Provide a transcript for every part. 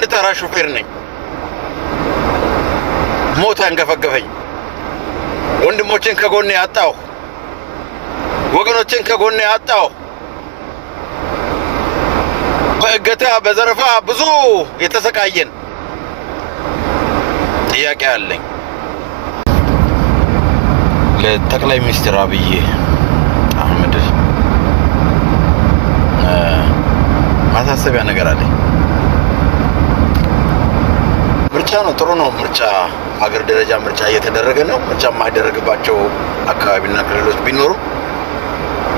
አንድ ተራ ሹፌር ነኝ። ሞት አንገፈገፈኝ። ወንድሞችን ከጎኔ አጣሁ። ወገኖችን ከጎኔ አጣሁ። በእገታ በዘረፋ ብዙ የተሰቃየን። ጥያቄ አለኝ ለጠቅላይ ሚኒስትር አብይ አህመድ ማሳሰቢያ ነገር አለኝ። ምርጫ ነው፣ ጥሩ ነው። ምርጫ ሀገር ደረጃ ምርጫ እየተደረገ ነው። ምርጫ የማይደረግባቸው አካባቢና ክልሎች ቢኖሩም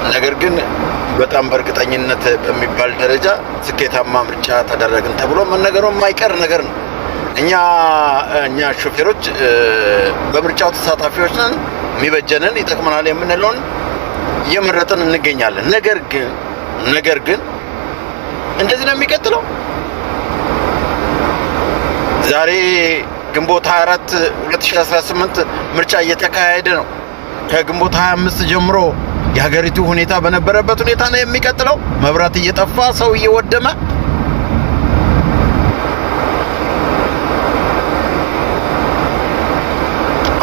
ነገር ግን በጣም በእርግጠኝነት በሚባል ደረጃ ስኬታማ ምርጫ ተደረግን ተብሎ መነገሩ የማይቀር ነገር ነው። እኛ ሾፌሮች በምርጫው ተሳታፊዎች ነን። የሚበጀንን ይጠቅመናል የምንለውን እየመረጥን እንገኛለን። ነገር ግን እንደዚህ ነው የሚቀጥለው። ዛሬ ግንቦት 24 2018 ምርጫ እየተካሄደ ነው። ከግንቦት 25 ጀምሮ የሀገሪቱ ሁኔታ በነበረበት ሁኔታ ነው የሚቀጥለው። መብራት እየጠፋ ሰው እየወደመ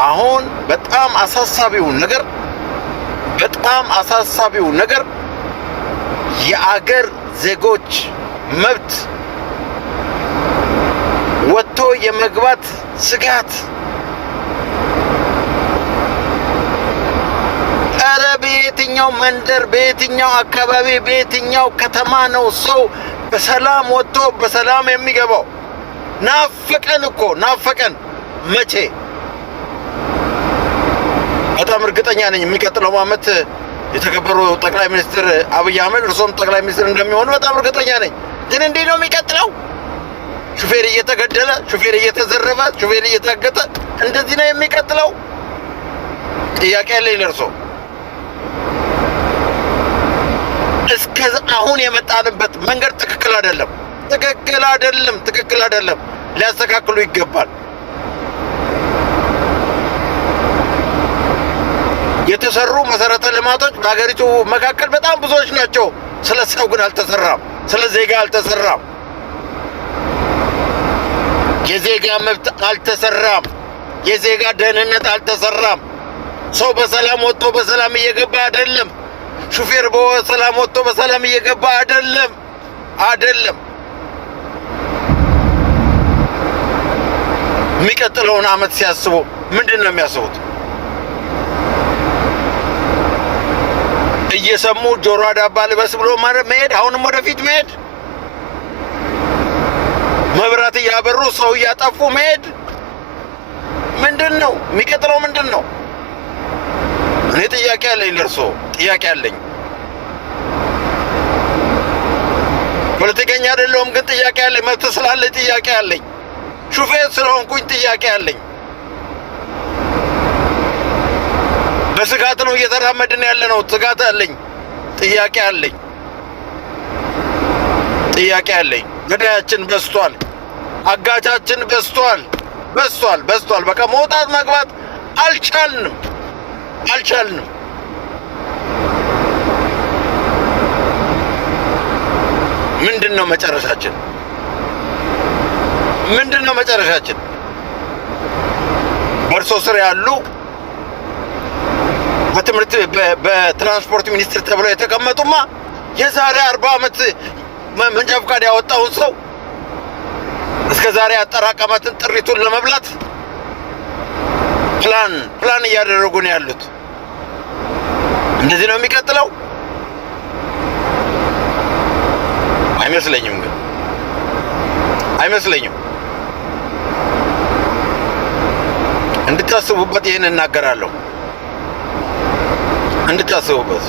አሁን በጣም አሳሳቢው ነገር የአገር ዜጎች መብት ወጥቶ የመግባት ስጋት። ኧረ በየትኛው መንደር፣ በየትኛው አካባቢ፣ በየትኛው ከተማ ነው ሰው በሰላም ወጥቶ በሰላም የሚገባው? ናፈቀን። መቼ? በጣም እርግጠኛ ነኝ የሚቀጥለው ዓመት የተከበሩ ጠቅላይ ሚኒስትር አብይ አህመድ እርሶም ጠቅላይ ሚኒስትር እንደሚሆኑ በጣም እርግጠኛ ነኝ። ግን እንዴት ነው የሚቀጥለው? ሹፌር እየተገደለ፣ ሹፌር እየተዘረፈ፣ ሹፌር እየታገተ እንደዚህ ነው የሚቀጥለው? ጥያቄ ያለኝ ለእርሶ። እስከ አሁን የመጣንበት መንገድ ትክክል አይደለም። ሊያስተካክሉ ይገባል። የተሰሩ መሰረተ ልማቶች በሀገሪቱ መካከል በጣም ብዙዎች ናቸው። ስለ ሰው ግን አልተሰራም። ስለ ዜጋ አልተሰራም። የዜጋ መብት አልተሰራም። የዜጋ ደህንነት አልተሰራም። ሰው በሰላም ወጥቶ በሰላም እየገባ አይደለም። ሹፌር በሰላም ወጥቶ በሰላም እየገባ አይደለም። የሚቀጥለውን ዓመት ሲያስቡ ምንድን ነው የሚያስቡት? እየሰሙ ጆሮ ዳባ ልበስ ብሎ መሄድ፣ አሁንም ወደፊት መሄድ፣ መብራት እያበሩ ሰው እያጠፉ መሄድ። ምንድን ነው የሚቀጥለው? ምንድን ነው? እኔ ጥያቄ አለኝ ለእርሶ፣ ጥያቄ አለኝ። ፖለቲከኛ አይደለሁም፣ ግን ጥያቄ አለኝ። መብት ስላለኝ ጥያቄ አለኝ። ሹፌር ስለሆንኩኝ ጥያቄ አለኝ። በስጋት ነው እየተራመድን ያለ ነው። ስጋት አለኝ። ጥያቄ አለኝ። ገዳያችን በዝቷል። አጋቻችን በዝቷል። በቃ መውጣት መግባት አልቻልንም። ምንድን ነው መጨረሻችን? በእርሶ ስር ያሉ በትራንስፖርት ሚኒስትር ተብለው የተቀመጡማ የዛሬ 40 ዓመት መንጃ ፈቃድ ያወጣውን ሰው እስከ ዛሬ ያጠራቀማትን ጥሪቱን ለመብላት ፕላን እያደረጉ ነው ያሉት። እንደዚህ ነው የሚቀጥለው? አይመስለኝም። እንድታስቡበት ይህን እናገራለሁ። እንድታስቡበት